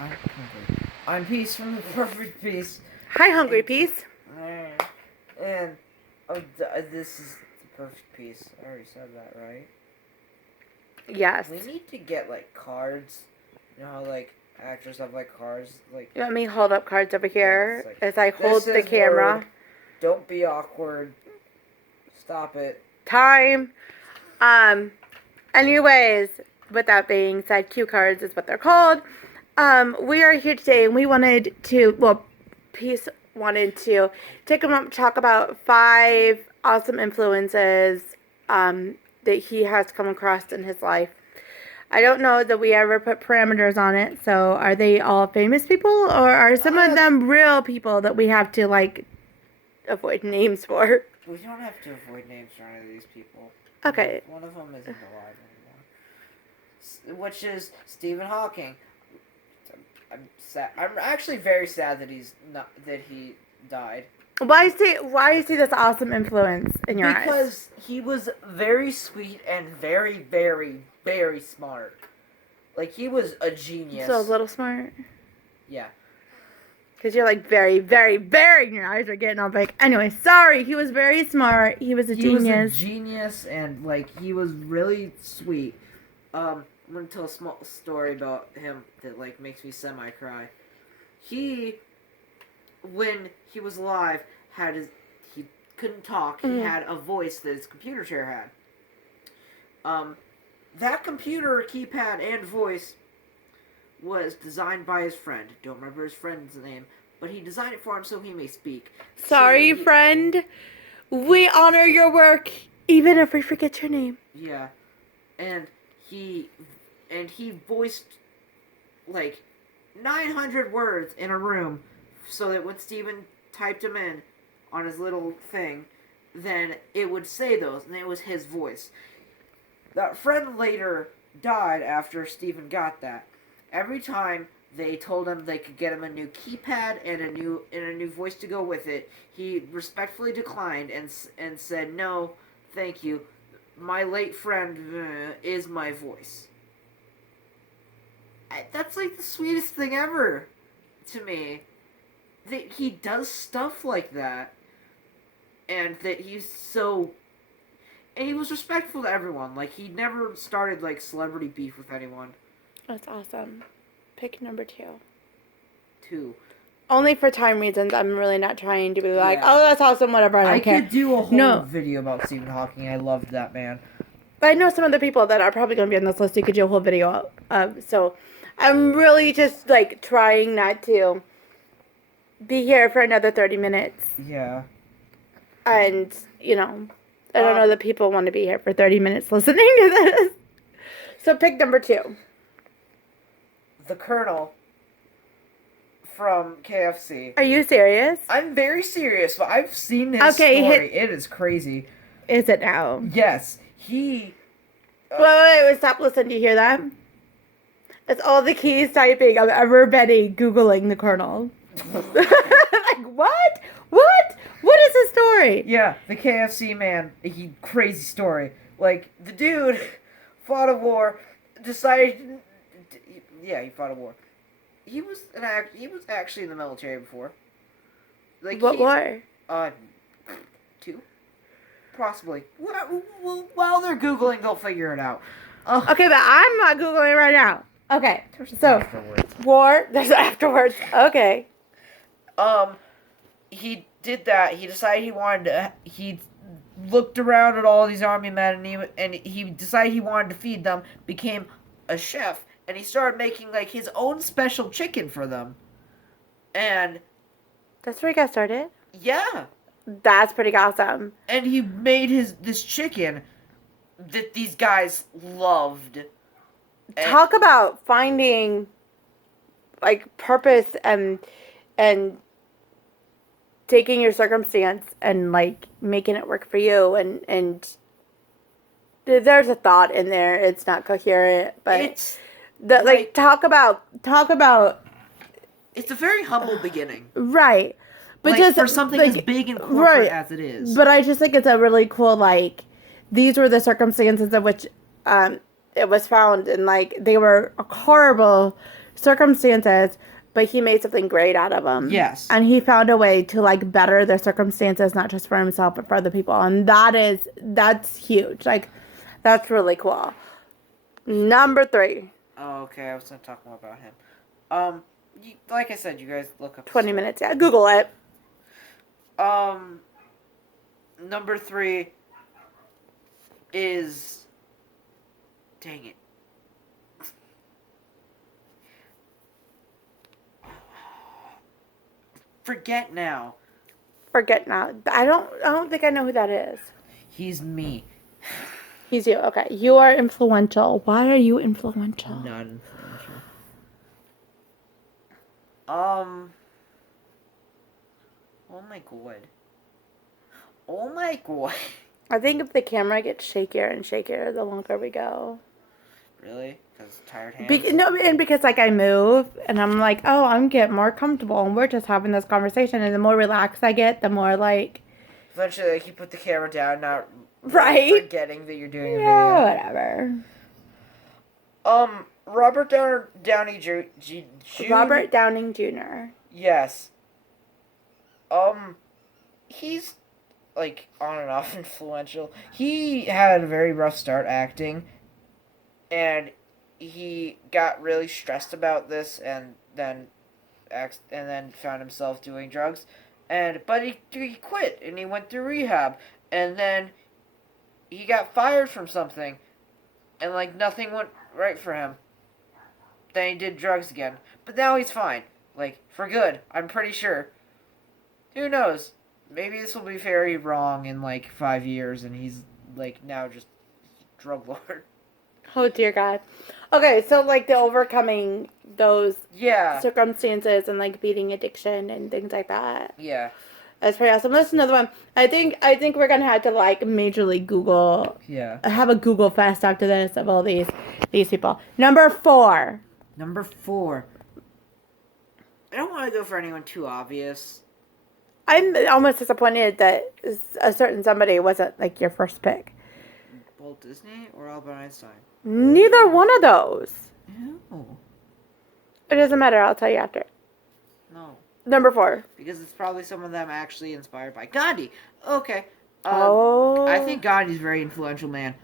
I'm hungry. I'm Peace from the Perfect Peace. Hi, Hungry Peace. And this is the Perfect Peace. I already said that, right? Yes. We need to get, like, cards. You know how, like, actors have, like, cards? Like, You want me to hold up cards over here Yeah, it's as I hold the camera? Word. Don't be awkward. Stop it. Time. Anyways, with that being said, cue cards is what they're called. We are here today and we wanted to, well, Peace wanted to take a moment to talk about 5 awesome influences that he has come across in his life. I don't know that we ever put parameters on it, so are they all famous people or are some of them real people that we have to, like, avoid names for? We don't have to avoid names for any of these people. Okay. One of them isn't alive anymore. Which is Stephen Hawking. I'm sad. I'm actually very sad that he died. Why is he this awesome influence in your eyes? Because he was very sweet and very, very, very smart. Like, he was a genius. So a little smart? Yeah. Because you're like very, very, very, and your eyes are getting all big. Anyway, sorry. He was very smart. He was a genius. He was a genius, and, like, he was really sweet. I'm going to tell a small story about him that, like, makes me semi-cry. When he was alive, he couldn't talk. He had a voice that his computer chair had. That computer keypad and voice was designed by his friend. Don't remember his friend's name, but he designed it for him so he may speak. Sorry, friend. We honor your work, even if we forget your name. Yeah, and he voiced like 900 words in a room, so that when Steven typed them in on his little thing, then it would say those, and it was his voice. That friend later died after Steven got that. Every time they told him they could get him a new keypad and a new voice to go with it, he respectfully declined and said, "No, thank you. My late friend is my voice." That's like the sweetest thing ever to me. That he does stuff like that, and that and he was respectful to everyone. Like, he never started, like, celebrity beef with anyone. That's awesome. Pick number 2. 2. Only for time reasons. I'm really not trying to be like, oh, that's awesome, whatever, I don't care. I could do a whole video about Stephen Hawking. I loved that man. But I know some other people that are probably going to be on this list you could do a whole video of. So I'm really just, like, trying not to be here for another 30 minutes. Yeah. And, you know, I don't know that people want to be here for 30 minutes listening to this. So pick number 2. The Colonel from KFC. Are you serious? I'm very serious, but I've seen his story. It is crazy. Is it now? Yes. He... Wait, stop listening. Do you hear that? It's all the keys typing I've ever been Googling the Colonel. Like, what? What? What is the story? Yeah, the KFC man. Crazy story. Like, the dude fought a war, decided... Yeah, he fought a war. He was actually in the military before. Like, what war? 2? Possibly. Well, while they're Googling, they'll figure it out. Okay, but I'm not Googling right now. Okay, so afterwards. War. There's afterwards. Okay. He did that. He decided he wanted to. He looked around at all these army men, and he decided he wanted to feed them. Became a chef, and he started making like his own special chicken for them. And that's where he got started. Yeah. That's pretty awesome. And he made this chicken that these guys loved. Talk about finding, like, purpose and taking your circumstance and, like, making it work for you. And there's a thought in there. It's not coherent, but it's talk about. It's a very humble beginning, right? But like, just for something as big and corporate as it is. But I just think it's a really cool, like, these were the circumstances in which it was found, and, like, they were horrible circumstances, but he made something great out of them. Yes. And he found a way to like better their circumstances, not just for himself, but for other people. And that's huge. Like, that's really cool. Number 3. Oh, okay. I was gonna talk more about him. Like I said, you guys look up. 20 minutes. Yeah, Google it. Number 3 is. Dang it. Forget now. Forget now. I don't think I know who that is. He's me. He's you. Okay. You are influential. Why are you influential? Not influential. Oh my god. Oh my god. I think if the camera gets shakier and shakier, the longer we go. Really? Because tired hands? And because like I move and I'm like, oh, I'm getting more comfortable and we're just having this conversation, and the more relaxed I get, the more like. Eventually, like, you put the camera down, not right, forgetting that you're doing a video. Yeah, whatever. Robert Downey Jr. Robert Downing Jr. Yes. He's like on and off influential. He had a very rough start acting, and he got really stressed about this, and then found himself doing drugs, but he quit and he went through rehab, and then he got fired from something, and like nothing went right for him. Then he did drugs again, but now he's fine, like for good. I'm pretty sure. Who knows? Maybe this will be very wrong in like 5 years, and he's like now just drug lord. Oh dear God. Okay, so like the overcoming those circumstances and like beating addiction and things like that. Yeah. That's pretty awesome. That's another one. I think we're gonna have to like majorly Google. Yeah. Have a Google fast after this of all these people. Number 4. Number 4. I don't want to go for anyone too obvious. I'm almost disappointed that a certain somebody wasn't like your first pick. Walt Disney or Albert Einstein? Neither one of those. No. It doesn't matter. I'll tell you after. No. Number 4. Because it's probably some of them actually inspired by Gandhi. Okay. I think Gandhi's a very influential man.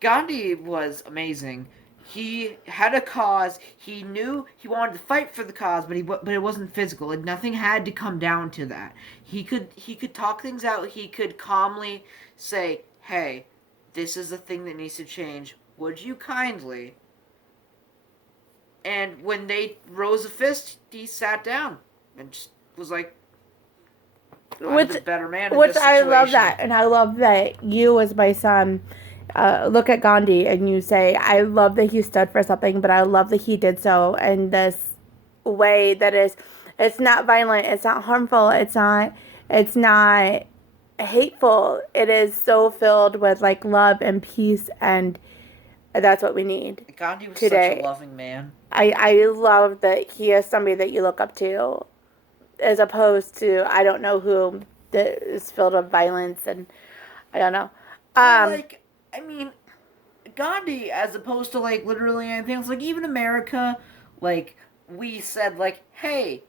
Gandhi was amazing. He had a cause. He knew he wanted to fight for the cause, but it wasn't physical. Like nothing had to come down to that. He could talk things out. He could calmly say, "Hey, this is the thing that needs to change. Would you kindly?" And when they rose a fist, he sat down and just was like, "I'm the better man." Which I love that, and I love that you, as my son, look at Gandhi and you say, I love that he stood for something, but I love that he did so in this way that it's not violent, it's not harmful, it's not hateful. It is so filled with like love and peace, and that's what we need. Gandhi was today. Such a loving man. I love that he is somebody that you look up to, as opposed to I don't know who that is filled with violence, and I don't know. Gandhi, as opposed to, like, literally anything else, like, even America, like, we said, like, hey,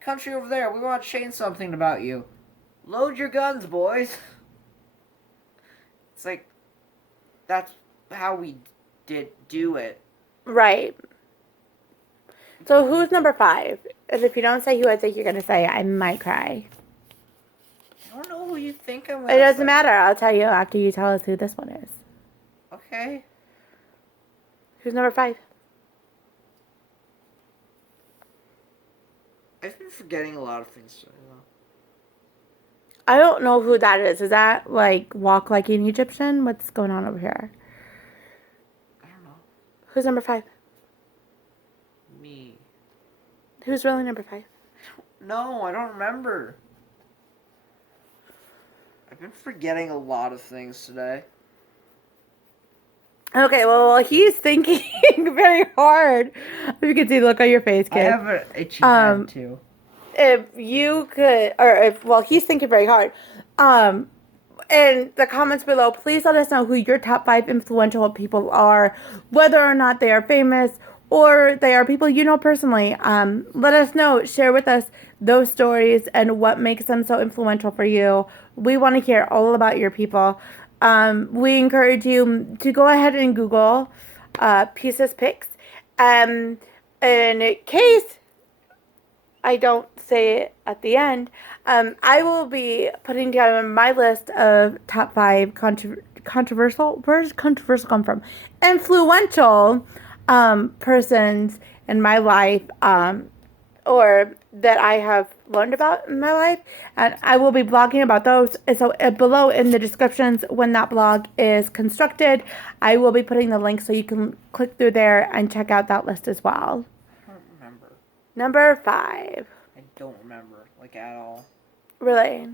country over there, we want to change something about you. Load your guns, boys. It's like, that's how we did do it. Right. So who's number 5? And if you don't say who I think you're going to say, I might cry. I don't know who you think I'm going to say. It doesn't matter. I'll tell you after you tell us who this one is. Okay. Who's number 5? I've been forgetting a lot of things today, though. I don't know who that is. Is that, like, Walk Like an Egyptian? What's going on over here? I don't know. Who's number 5? Me. Who's really number 5? No, I don't remember. I've been forgetting a lot of things today. Okay, well, he's thinking very hard. You can see the look on your face, kid. I have an itchy head, too. If you could, he's thinking very hard. in the comments below, please let us know who your top 5 influential people are, whether or not they are famous or they are people you know personally. Let us know. Share with us those stories and what makes them so influential for you. We want to hear all about your people. We encourage you to go ahead and Google Pieces Pics. In case I don't say it at the end, I will be putting together my list of top 5 controversial. Where does controversial come from? Influential persons in my life, or that I have learned about in my life, and I will be blogging about those. And so below in the descriptions, when that blog is constructed, I will be putting the link so you can click through there and check out that list as well. I don't remember. Number 5. I don't remember, like, at all. Really?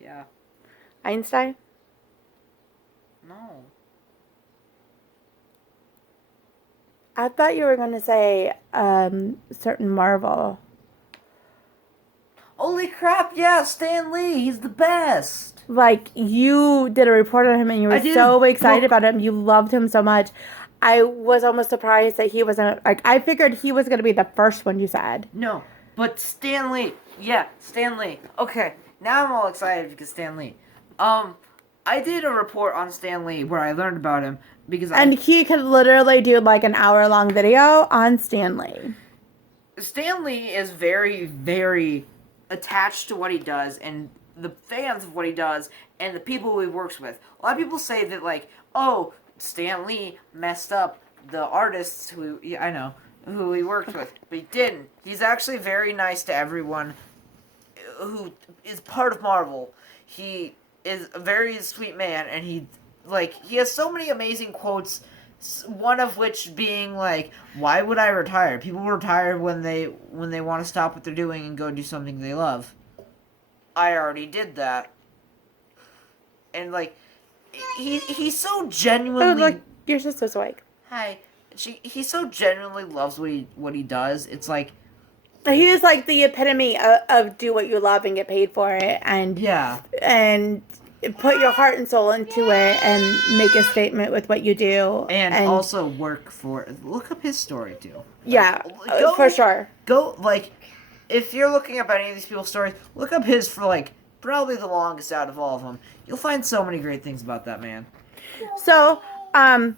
Yeah. Einstein? No. I thought you were going to say certain Marvel. Holy crap, yeah, Stan Lee, he's the best. Like, you did a report on him and you were so excited about him. You loved him so much. I was almost surprised that he wasn't, like, I figured he was going to be the first one you said. No, but Stan Lee, yeah, Stan Lee. Okay, now I'm all excited because Stan Lee. I did a report on Stan Lee where I learned about him because he could literally do like an hour-long video on Stan Lee. Stan Lee is very, very attached to what he does and the fans of what he does and the people who he works with. A lot of people say that, like, oh, Stan Lee messed up the artists who he worked with, but he didn't. He's actually very nice to everyone who is part of Marvel. He is a very sweet man, and he has so many amazing quotes. One of which being like, "Why would I retire? People retire when they want to stop what they're doing and go do something they love. I already did that." And like, he's so genuinely. Oh, look, your sister's awake. Hi. He so genuinely loves what he does. It's like he is like the epitome of do what you love and get paid for it, and and put your heart and soul into it and make a statement with what you do, and also work for. Look up his story too. Yeah, for sure. Go, like, if you're looking up any of these people's stories, look up his for like probably the longest out of all of them. You'll find so many great things about that man. So, on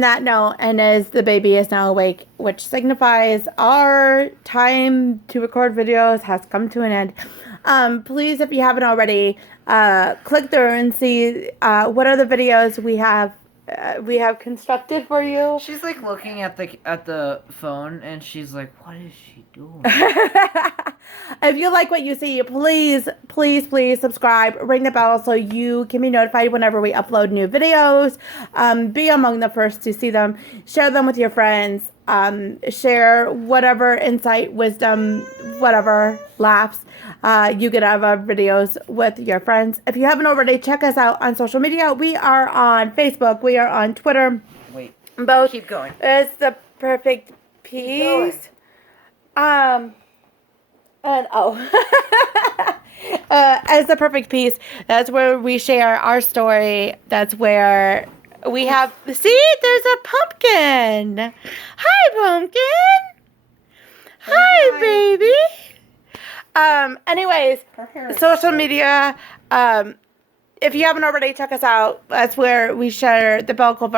that note, and as the baby is now awake, which signifies our time to record videos has come to an end, please, if you haven't already, click through and see what are the videos we have constructed for you. She's like looking at the phone and she's like, what is she doing? If you like what you see, please subscribe, ring the bell so you can be notified whenever we upload new videos. Be among the first to see them. Share them with your friends. Share whatever insight, wisdom, whatever, laughs you get out of our videos with your friends. If you haven't already, check us out on social media. We are on Facebook. We are on Twitter. Wait. Both. Keep going. It's the perfect piece. As the perfect piece, that's where we share our story. That's where we have. See, there's a pumpkin. Hi, pumpkin. Hi, baby. Anyways, social media. If you haven't already, check us out. That's where we share the bulk of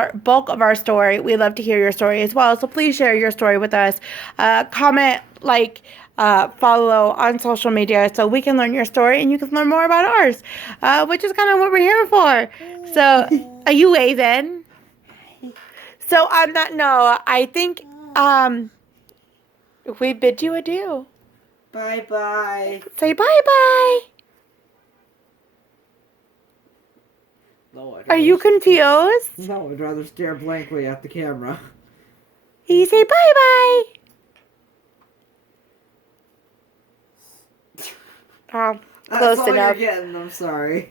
our story. We love to hear your story as well. So please share your story with us. Comment, like, follow on social media so we can learn your story and you can learn more about ours, which is kind of what we're here for. So, are you waving? So on that note, I think we bid you adieu. Bye-bye. Say bye-bye. No, Are you confused? No, I'd rather stare blankly at the camera. You say bye-bye. Close That's all enough. you're getting, I'm sorry.